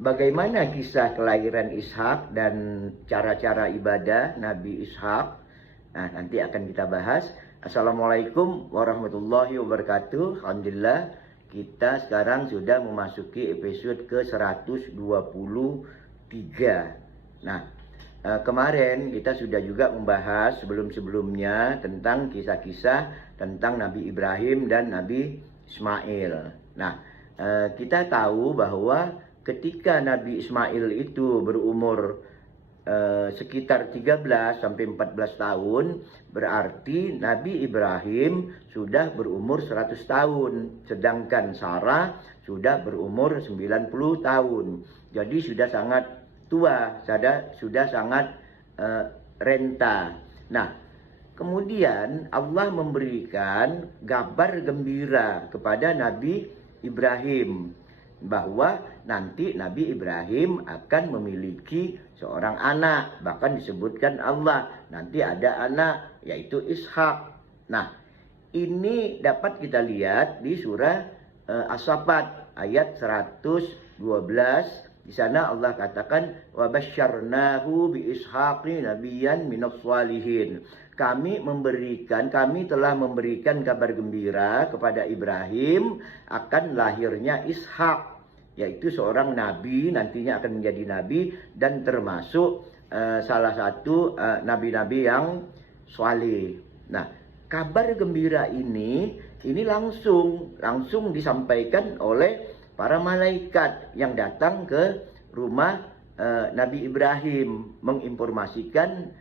bagaimana kisah kelahiran Ishak dan cara-cara ibadah Nabi Ishak? Nah, nanti akan kita bahas. Assalamualaikum warahmatullahi wabarakatuh. Alhamdulillah, kita sekarang sudah memasuki episode ke-123. Nah, kemarin kita sudah juga membahas sebelum-sebelumnya tentang kisah-kisah tentang Nabi Ibrahim dan Nabi Ismail. Nah, kita tahu bahwa ketika Nabi Ismail itu berumur sekitar 13 sampai 14 tahun, berarti Nabi Ibrahim sudah berumur 100 tahun, sedangkan Sarah sudah berumur 90 tahun. Jadi sudah sangat tua, sudah sangat renta. Nah, kemudian Allah memberikan kabar gembira kepada Nabi Ibrahim bahwa nanti Nabi Ibrahim akan memiliki seorang anak, bahkan disebutkan Allah nanti ada anak yaitu Ishak. Nah, ini dapat kita lihat di surah As-Saffat ayat 112. Di sana Allah katakan wa basyarnahu bi ishaqi nabiyyan minas shalihin. Kami telah memberikan kabar gembira kepada Ibrahim akan lahirnya Ishak, yaitu seorang nabi, nantinya akan menjadi nabi dan termasuk salah satu nabi-nabi yang saleh. Nah, kabar gembira ini langsung disampaikan oleh para malaikat yang datang ke rumah Nabi Ibrahim menginformasikan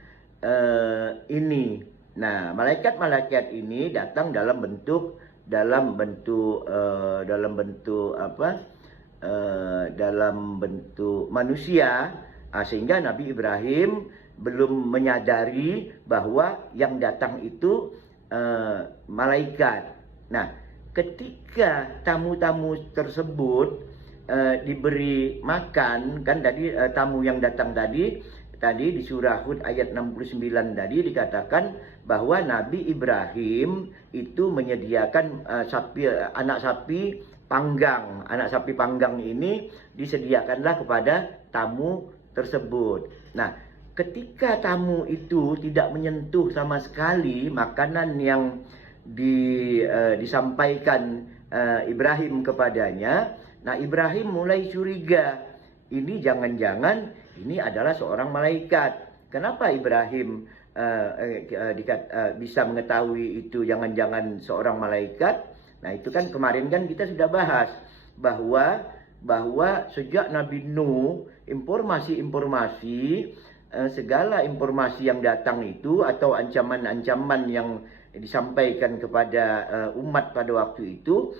ini. Nah, malaikat-malaikat ini datang dalam bentuk manusia, sehingga Nabi Ibrahim belum menyadari bahwa yang datang itu malaikat. Nah, ketika tamu-tamu tersebut diberi makan, kan tadi tamu yang datang tadi di surah Hud ayat 69 tadi dikatakan bahwa Nabi Ibrahim itu menyediakan anak sapi panggang. Anak sapi panggang ini disediakanlah kepada tamu tersebut. Nah, ketika tamu itu tidak menyentuh sama sekali makanan yang disampaikan Ibrahim kepadanya, nah Ibrahim mulai curiga. Ini jangan-jangan ini adalah seorang malaikat. Kenapa Ibrahim bisa mengetahui itu jangan-jangan seorang malaikat? Nah, itu kan kemarin kan kita sudah bahas bahwa sejak Nabi Nuh, segala informasi yang datang itu atau ancaman-ancaman yang disampaikan kepada umat pada waktu itu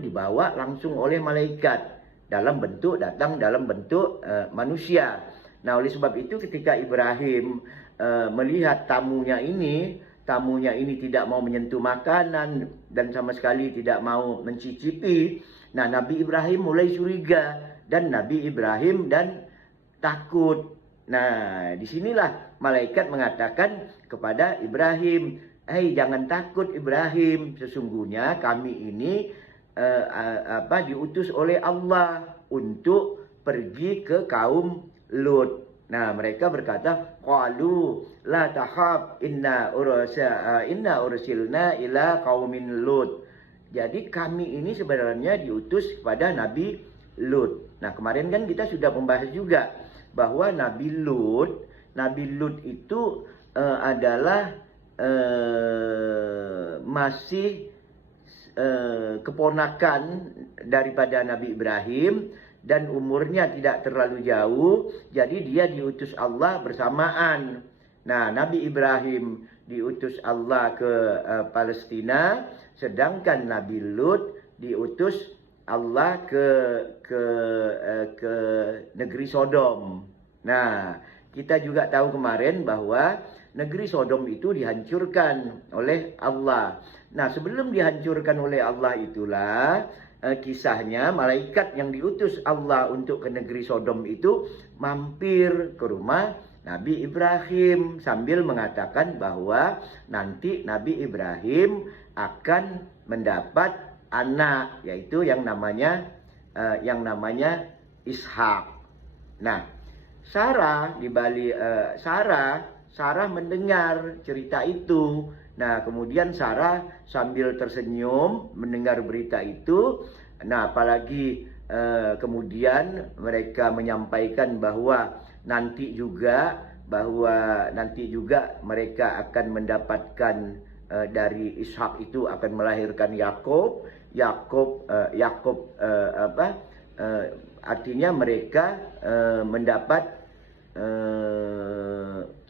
dibawa langsung oleh malaikat datang dalam bentuk manusia. Nah, oleh sebab itu ketika Ibrahim melihat tamunya ini tidak mau menyentuh makanan dan sama sekali tidak mau mencicipi, nah Nabi Ibrahim mulai curiga dan Nabi Ibrahim takut. Nah, disinilah malaikat mengatakan kepada Ibrahim, "Hei, jangan takut Ibrahim, sesungguhnya kami ini diutus oleh Allah untuk pergi ke kaum Lut." Nah, mereka berkata, "Qalu la takhaf inna ursilna ila qaumin Lut." Jadi kami ini sebenarnya diutus kepada Nabi Lut. Nah, kemarin kan kita sudah membahas juga bahwa Nabi Lut itu adalah masih keponakan daripada Nabi Ibrahim dan umurnya tidak terlalu jauh, jadi dia diutus Allah bersamaan. Nah, Nabi Ibrahim diutus Allah ke Palestina, sedangkan Nabi Lut diutus Allah ke negeri Sodom. Nah, kita juga tahu kemarin bahwa negeri Sodom itu dihancurkan oleh Allah. Nah, sebelum dihancurkan oleh Allah itulah kisahnya malaikat yang diutus Allah untuk ke negeri Sodom itu mampir ke rumah Nabi Ibrahim sambil mengatakan bahwa nanti Nabi Ibrahim akan mendapat anak, yaitu yang namanya Ishak. Nah, Sarah di Bali Sarah mendengar cerita itu. Nah, kemudian Sarah sambil tersenyum mendengar berita itu. Nah, apalagi kemudian mereka menyampaikan bahwa nanti juga mereka akan mendapatkan dari Ishak itu akan melahirkan Yakub. Artinya mereka mendapat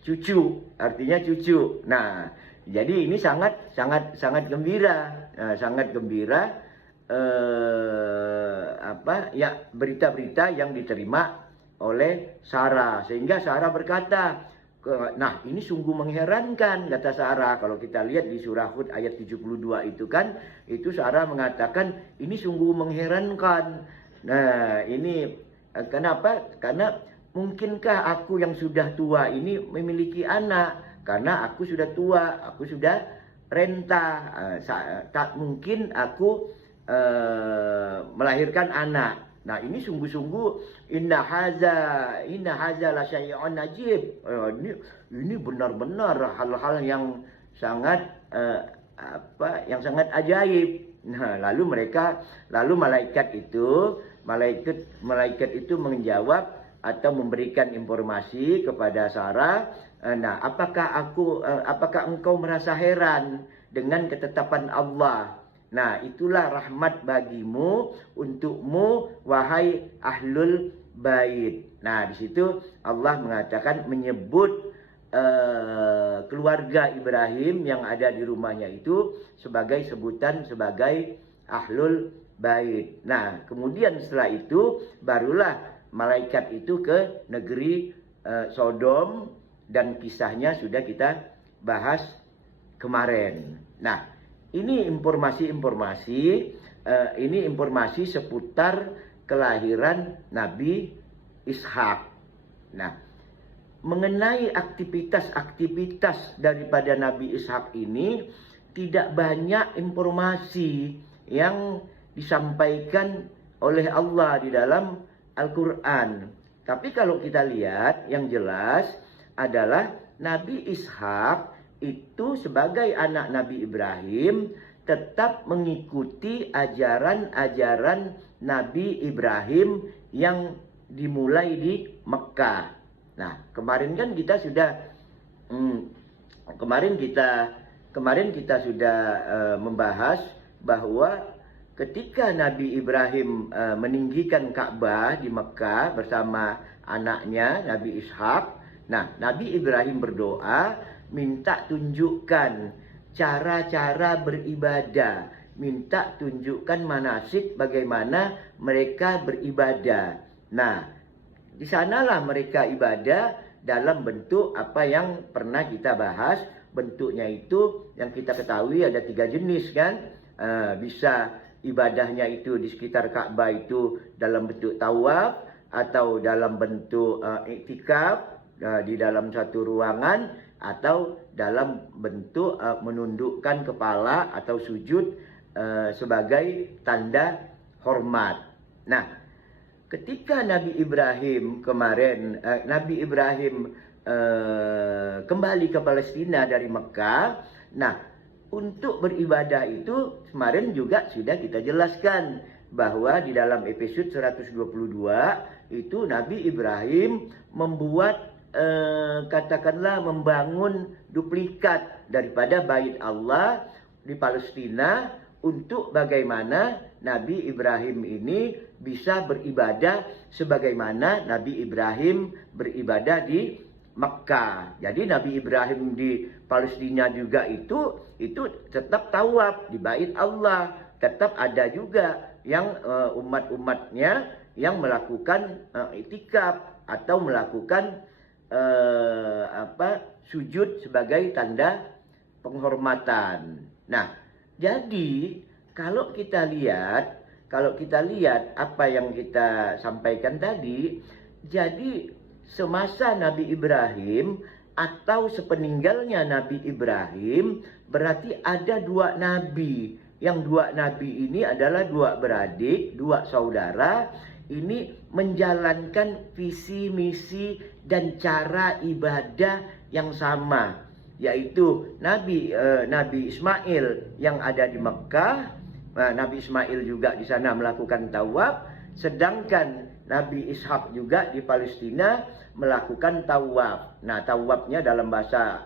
cucu, artinya cucu. Nah, jadi ini sangat gembira, ya berita-berita yang diterima oleh Sarah, sehingga Sarah berkata, nah ini sungguh mengherankan, kata Sarah. Kalau kita lihat di surah Hud ayat 72 itu kan, itu Sarah mengatakan ini sungguh mengherankan. Nah ini kenapa? Karena mungkinkah aku yang sudah tua ini memiliki anak? Karena aku sudah tua, aku sudah renta, tak mungkin aku melahirkan anak. Nah ini sungguh-sungguh inna haza la syai'un najib. Ini benar-benar hal-hal yang sangat sangat ajaib. Nah, lalu malaikat itu menjawab atau memberikan informasi kepada Sarah. Nah, apakah engkau merasa heran dengan ketetapan Allah? Nah, itulah rahmat bagimu, untukmu, wahai ahlul bait. Nah, di situ Allah mengatakan, menyebut keluarga Ibrahim yang ada di rumahnya itu sebagai sebutan sebagai ahlul bait. Nah, kemudian setelah itu barulah malaikat itu ke negeri Sodom, dan kisahnya sudah kita bahas kemarin. Nah, ini informasi seputar kelahiran Nabi Ishak. Nah, mengenai aktivitas daripada Nabi Ishak ini tidak banyak informasi yang disampaikan oleh Allah di dalam Al-Quran. Tapi kalau kita lihat, yang jelas adalah Nabi Ishak itu sebagai anak Nabi Ibrahim tetap mengikuti ajaran-ajaran Nabi Ibrahim yang dimulai di Mekah. Nah, kemarin kan kita sudah membahas bahwa ketika Nabi Ibrahim meninggikan Ka'bah di Mekah bersama anaknya Nabi Ishak, nah Nabi Ibrahim berdoa minta tunjukkan cara-cara beribadah, minta tunjukkan manasik bagaimana mereka beribadah. Nah, di sanalah mereka ibadah dalam bentuk apa yang pernah kita bahas. Bentuknya itu yang kita ketahui ada 3 jenis kan. Bisa ibadahnya itu di sekitar Ka'bah itu dalam bentuk tawaf, atau dalam bentuk iktikaf di dalam satu ruangan, atau dalam bentuk menundukkan kepala atau sujud sebagai tanda hormat. Nah, ketika Nabi Ibrahim kembali ke Palestina dari Mekah, nah untuk beribadah itu kemarin juga sudah kita jelaskan bahwa di dalam episode 122 itu Nabi Ibrahim membuat katakanlah membangun duplikat daripada bait Allah di Palestina, untuk bagaimana Nabi Ibrahim ini bisa beribadah sebagaimana Nabi Ibrahim beribadah di Mekah. Jadi Nabi Ibrahim di Palestina juga itu tetap tawaf di bait Allah, tetap ada juga yang umat-umatnya yang melakukan iktikaf atau melakukan sujud sebagai tanda penghormatan. Nah, jadi kalau kita lihat apa yang kita sampaikan tadi, jadi semasa Nabi Ibrahim atau sepeninggalnya Nabi Ibrahim, berarti ada 2 nabi. Yang 2 nabi ini adalah 2 beradik, 2 saudara ini menjalankan visi, misi, dan cara ibadah yang sama, yaitu Nabi Ismail yang ada di Mekah. Nabi Ismail juga di sana melakukan tawaf, sedangkan Nabi Ishak juga di Palestina melakukan tawaf. Nah, tawafnya dalam bahasa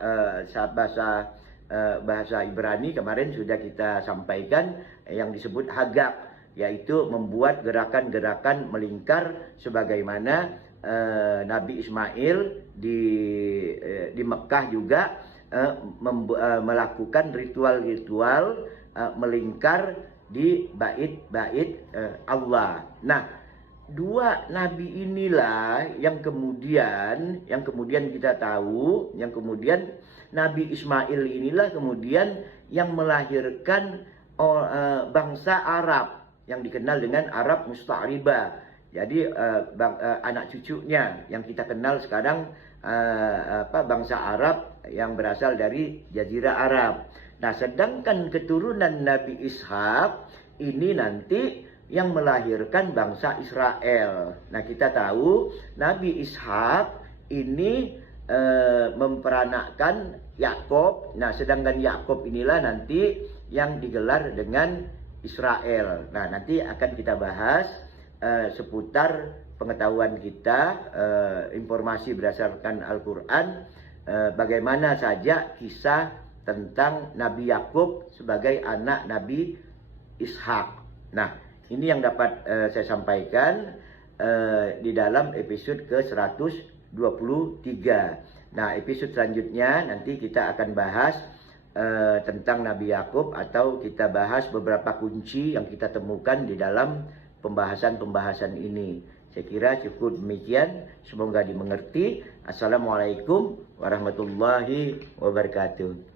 Ibrani kemarin sudah kita sampaikan yang disebut hagab, yaitu membuat gerakan-gerakan melingkar sebagaimana Nabi Ismail di Mekah juga melakukan ritual-ritual melingkar di bait-bait Allah. Nah, dua nabi inilah yang kemudian kita tahu, yang kemudian Nabi Ismail inilah kemudian yang melahirkan bangsa Arab yang dikenal dengan Arab Musta'ribah. Jadi anak cucunya yang kita kenal sekarang bangsa Arab yang berasal dari Jazirah Arab. Nah, sedangkan keturunan Nabi Ishak ini nanti yang melahirkan bangsa Israel. Nah, kita tahu Nabi Ishak ini memperanakkan Yakub. Nah, sedangkan Yakub inilah nanti yang digelar dengan Israel. Nah, nanti akan kita bahas seputar pengetahuan kita, informasi berdasarkan Al-Quran, bagaimana saja kisah tentang Nabi Yakub sebagai anak Nabi Ishak. Nah, ini yang dapat saya sampaikan di dalam episode ke-123. Nah, episode selanjutnya nanti kita akan bahas tentang Nabi Yakub, atau kita bahas beberapa kunci yang kita temukan di dalam pembahasan-pembahasan ini. Saya kira cukup demikian. Semoga dimengerti. Assalamualaikum warahmatullahi wabarakatuh.